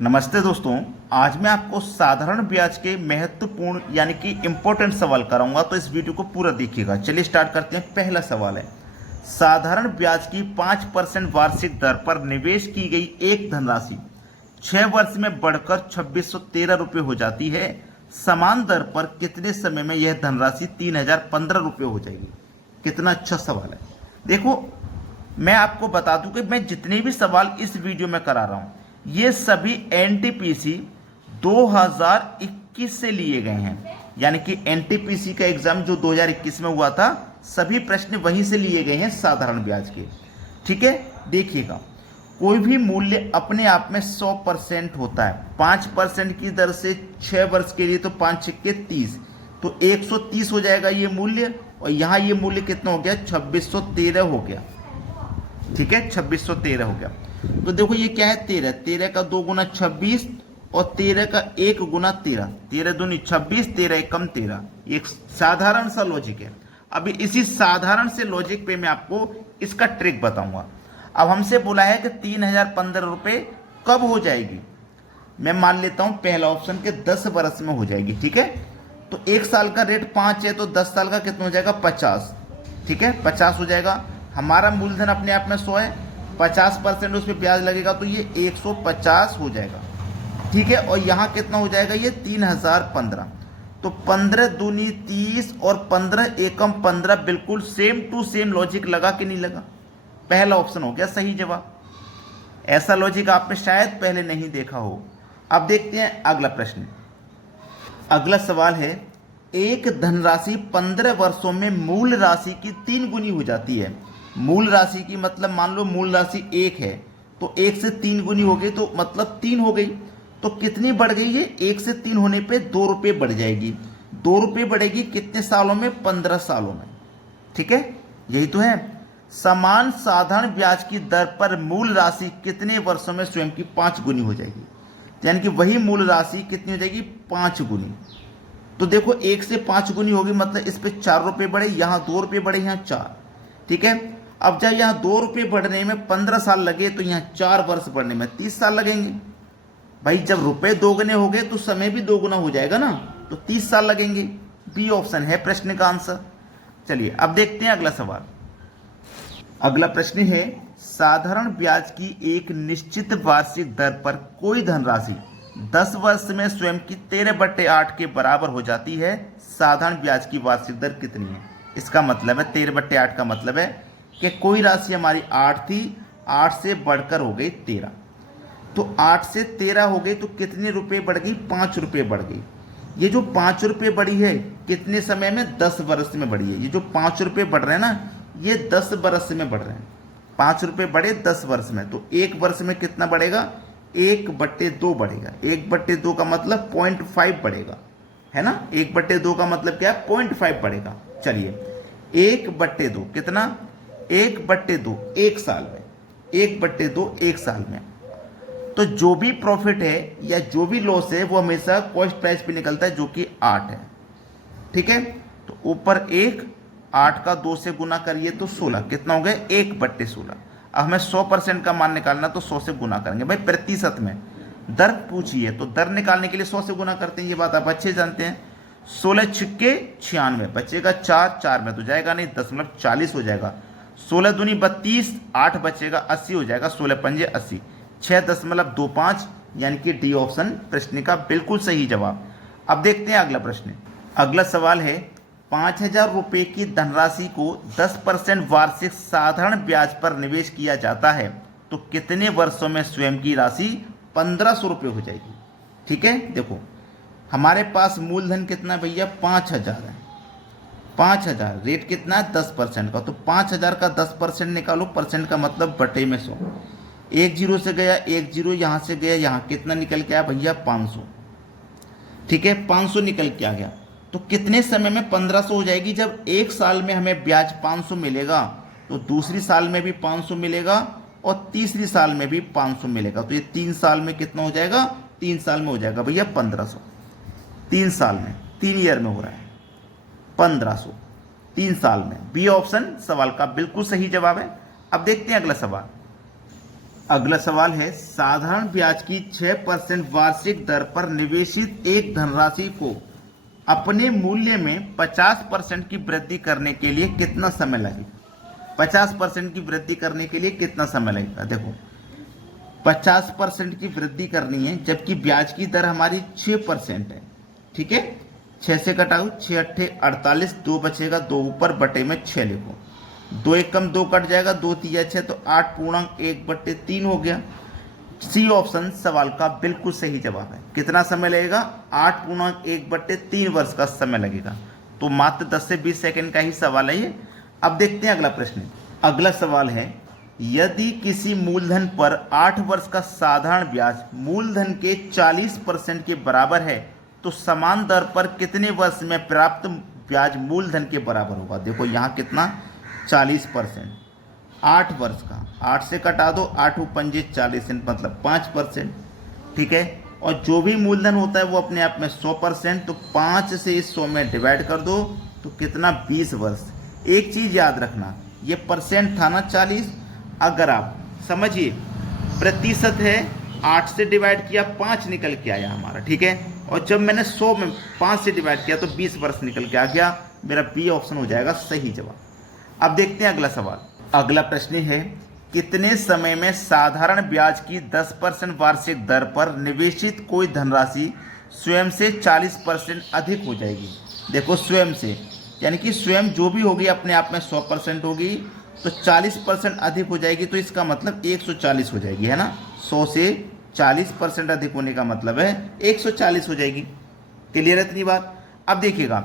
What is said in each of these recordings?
नमस्ते दोस्तों। आज मैं आपको साधारण ब्याज के महत्वपूर्ण यानी कि इम्पोर्टेंट सवाल कराऊंगा, तो इस वीडियो को पूरा देखिएगा। चलिए स्टार्ट करते हैं। पहला सवाल है, साधारण ब्याज की 5% वार्षिक दर पर निवेश की गई एक धनराशि 6 वर्ष में बढ़कर 2613 रुपये हो जाती है। समान दर पर कितने समय में यह धनराशि 3015 रुपये हो जाएगी? कितना अच्छा सवाल है। देखो, मैं आपको बता दूं कि मैं जितने भी सवाल इस वीडियो में करा रहा हूं, ये सभी एनटीपीसी 2021 से लिए गए हैं। यानी कि एनटीपीसी का एग्जाम जो 2021 में हुआ था, सभी प्रश्न वहीं से लिए गए हैं साधारण ब्याज के। ठीक है, देखिएगा, कोई भी मूल्य अपने आप में 100% होता है। 5% की दर से 6 वर्ष के लिए तो 5 छक्के 30, तो 130 हो जाएगा ये मूल्य। और यहाँ ये मूल्य कितना हो गया? 2613 हो गया। ठीक है, 2613 हो गया। तो देखो ये क्या है, 13, 13 का 2 गुना 26 और 13 का 1 गुना 13, 13 दूनी 26, 13 एकम 13। एक साधारण सा लॉजिक है। अभी इसी साधारण से लॉजिक पे मैं आपको इसका ट्रिक बताऊंगा। अब हमसे बोला है कि 3015 रुपये कब हो जाएगी। मैं मान लेता हूं पहला ऑप्शन के 10 वर्ष में हो जाएगी। ठीक है, तो 1 साल का रेट 5 है, तो 10 साल का कितना हो जाएगा? 50। ठीक है, 50 हो जाएगा। हमारा मूलधन अपने आप में 100 है, 50% उस पर ब्याज लगेगा तो ये 150 हो जाएगा। ठीक है, और यहाँ कितना हो जाएगा? ये 3015। तो 15 दूनी 30 और 15 एकम 15, बिल्कुल सेम टू सेम लॉजिक लगा कि नहीं लगा? पहला ऑप्शन हो गया सही जवाब। ऐसा लॉजिक आपने शायद पहले नहीं देखा हो। अब देखते हैं अगला प्रश्न। अगला सवाल है, एक धनराशि 15 वर्षों में मूल राशि की 3 गुनी हो जाती है। मूल राशि की मतलब मान लो मूल राशि 1 है, तो 1 से 3 गुनी हो गई, तो मतलब 3 हो गई। तो कितनी बढ़ गई है? 1 से 3 होने पे 2 रुपये बढ़ जाएगी। 2 रुपये बढ़ेगी कितने सालों में? 15 सालों में। ठीक है, यही तो है। समान साधारण ब्याज की दर पर मूल राशि कितने वर्षों में स्वयं की 5 गुनी हो जाएगी? यानी कि वही मूल राशि कितनी हो जाएगी? 5 गुनी। तो देखो 1 से 5 गुनी होगी, मतलब इस पे 4 रुपये बढ़े, यहाँ 2 रुपये बढ़े, यहाँ 4। ठीक है, अब जब यहाँ 2 रुपये बढ़ने में 15 साल लगे, तो यहाँ 4 वर्ष बढ़ने में 30 साल लगेंगे। भाई जब रुपए दोगुने हो गए तो समय भी दोगुना हो जाएगा ना, तो 30 साल लगेंगे। बी ऑप्शन है प्रश्न का आंसर। चलिए अब देखते हैं अगला सवाल। अगला प्रश्न है, साधारण ब्याज की एक निश्चित वार्षिक दर पर कोई धनराशि 10 वर्ष में स्वयं की 13/8 के बराबर हो जाती है। साधारण ब्याज की वार्षिक दर कितनी है? इसका मतलब है 13/8 का मतलब है कि कोई राशि हमारी 8 थी, 8 से बढ़कर हो गई 13। तो 8 से 13 हो गई, तो कितने रुपए बढ़ गई? 5 रुपये बढ़ गई। ये जो 5 रुपये बढ़ी है कितने समय में? 10 वर्ष में बढ़ी है। ये जो 5 रुपये बढ़ रहे हैं ना, ये 10 वर्ष में बढ़ रहे हैं। 5 रुपये बढ़े 10 वर्ष में, तो 1 वर्ष में कितना बढ़ेगा? 1/2 बढ़ेगा। 1/2 का मतलब 0.5 बढ़ेगा, है ना। 1/2 का मतलब क्या है? 0.5 बढ़ेगा। चलिए 1/2 कितना? 1/2 एक साल में। 1/2 एक साल में। तो जो भी प्रॉफिट है या जो भी लॉस है वो हमेशा कॉस्ट प्राइस पे निकलता है, जो कि 8 है। ठीक है, तो ऊपर 1, 8 का 2 से गुना करिए तो 16, कितना हो गया? 1/16। अब हमें 100% का मान निकालना, तो 100 से गुना करेंगे। भाई प्रतिशत में दर पूछिए तो दर निकालने के लिए 100 से गुना करते हैं, ये बात आप अच्छे जानते हैं। 16 छिक्के 96, बचेगा 4, 4 में तो जाएगा नहीं, 10/40 हो जाएगा। 16 दूनी 32, 8 बचेगा 80 हो जाएगा। 16 पंजे 80, 6.25, यानी कि डी ऑप्शन प्रश्न का बिल्कुल सही जवाब। अब देखते हैं अगला प्रश्न। अगला सवाल है, 5000 रुपये की धनराशि को 10% वार्षिक साधारण ब्याज पर निवेश किया जाता है, तो कितने वर्षों में स्वयं की राशि 1500 रुपये हो जाएगी? ठीक है, देखो हमारे पास मूलधन कितना भैया? 5000 है। 5000 रेट कितना है? 10% का। तो 5000 का 10% निकालो, परसेंट का मतलब बटे में 100। 1 जीरो से गया, 1 जीरो यहाँ से गया, यहाँ कितना निकल के आया भैया? 500। ठीक है, 500 निकल के आ गया। तो कितने समय में 1500 हो जाएगी? जब एक साल में हमें ब्याज 500 मिलेगा, तो दूसरी साल में भी 500 मिलेगा और तीसरी साल में भी 500 मिलेगा। तो ये 3 साल में कितना हो जाएगा? 3 साल में हो जाएगा भैया 1500। 3 साल में, 3 ईयर में हो रहा है 1500, 3 साल में। बी ऑप्शन सवाल का बिल्कुल सही जवाब है। अब देखते हैं अगला सवाल। अगला सवाल है, साधारण ब्याज की 6% वार्षिक दर पर निवेशित एक धनराशि को अपने मूल्य में 50% की वृद्धि करने के लिए कितना समय लगेगा। 50% की वृद्धि करने के लिए कितना समय लगेगा। देखो 50% की वृद्धि करनी है जबकि ब्याज की दर हमारी 6% है। ठीक है, 6 से घटाओ, 6 अट्ठे 48, 2 बचेगा, 2 ऊपर बटे में 6 लिखो, 2 एक कम 2 कट जाएगा, 2 तिया 6 तो 8.1/3 हो गया। सी ऑप्शन सवाल का बिल्कुल सही जवाब है। कितना समय लगेगा, 8.1/3 वर्ष का समय लगेगा। तो मात्र 10 से 20 सेकंड का ही सवाल है ये। अब देखते हैं अगला प्रश्न। अगला सवाल है, यदि किसी मूलधन पर 8 वर्ष का साधारण ब्याज मूलधन के 40% के बराबर है तो समान दर पर कितने वर्ष में प्राप्त ब्याज मूलधन के बराबर होगा। देखो यहाँ कितना, 40%, 8 वर्ष का, 8 से कटा दो, 8 पंजे 40 मतलब 5%। ठीक है, और जो भी मूलधन होता है वो अपने आप में 100%, तो 5 से इस 100 में डिवाइड कर दो तो कितना, 20 वर्ष। एक चीज़ याद रखना, ये परसेंट था ना 40, अगर आप समझिए प्रतिशत है, 8 से डिवाइड किया 5 निकल के आया हमारा। ठीक है, और जब मैंने 100 में 5 से डिवाइड किया तो 20 वर्ष निकल के आ गया। मेरा बी ऑप्शन हो जाएगा सही जवाब। अब देखते हैं अगला सवाल। अगला प्रश्न है, कितने समय में साधारण ब्याज की 10% वार्षिक दर पर निवेशित कोई धनराशि स्वयं से 40% अधिक हो जाएगी। देखो स्वयं से यानी कि स्वयं जो भी होगी अपने आप में 100% होगी, तो 40% अधिक हो जाएगी, तो इसका मतलब 140 हो जाएगी, है ना। 100 से 40% अधिक होने का मतलब है 140 हो जाएगी। क्लियर है इतनी बात। अब देखिएगा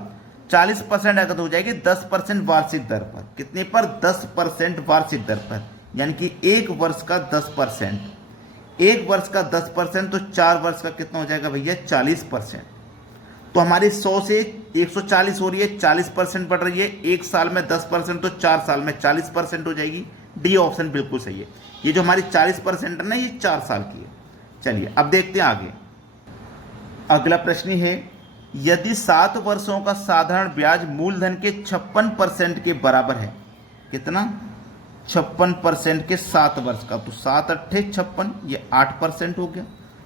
40% अगर हो जाएगी 10% वार्षिक दर पर, कितने पर, 10% वार्षिक दर पर, यानी कि 1 वर्ष का 10%, 1 वर्ष का 10% तो 4 वर्ष का कितना हो जाएगा भैया, 40%। तो हमारी 100 से 140 हो रही है, 40% बढ़ रही है, 1 साल में 10% तो 4 साल में 40% हो जाएगी। डी ऑप्शन बिल्कुल सही है। ये जो हमारी 40% है ना, ये 4 साल की है। चलिए अब देखते हैं आगे। अगला प्रश्न है, यदि 7 वर्षों का साधारण ब्याज मूलधन के 56% के बराबर है, कितना, 56% के 7 वर्ष का, तो 7 अट्ठे 56, ये 8% हो गया।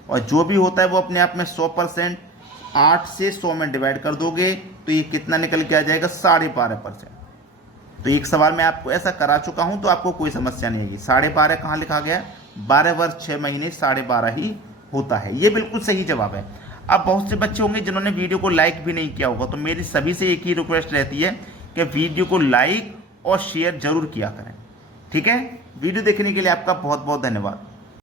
और जो भी होता है वो अपने आप में 100%, 8 से 100 में डिवाइड कर दोगे तो ये कितना निकल के आ जाएगा, 12.5%। तो एक सवाल मैं आपको ऐसा करा चुका हूं तो आपको कोई समस्या नहीं आएगी। 12.5 कहाँ लिखा गया है, 12 वर्ष 6 महीने 12.5 ही होता है। ये बिल्कुल सही जवाब है। अब बहुत से बच्चे होंगे जिन्होंने वीडियो को लाइक भी नहीं किया होगा, तो मेरी सभी से एक ही रिक्वेस्ट रहती है कि वीडियो को लाइक और शेयर जरूर किया करें। ठीक है, वीडियो देखने के लिए आपका बहुत बहुत धन्यवाद।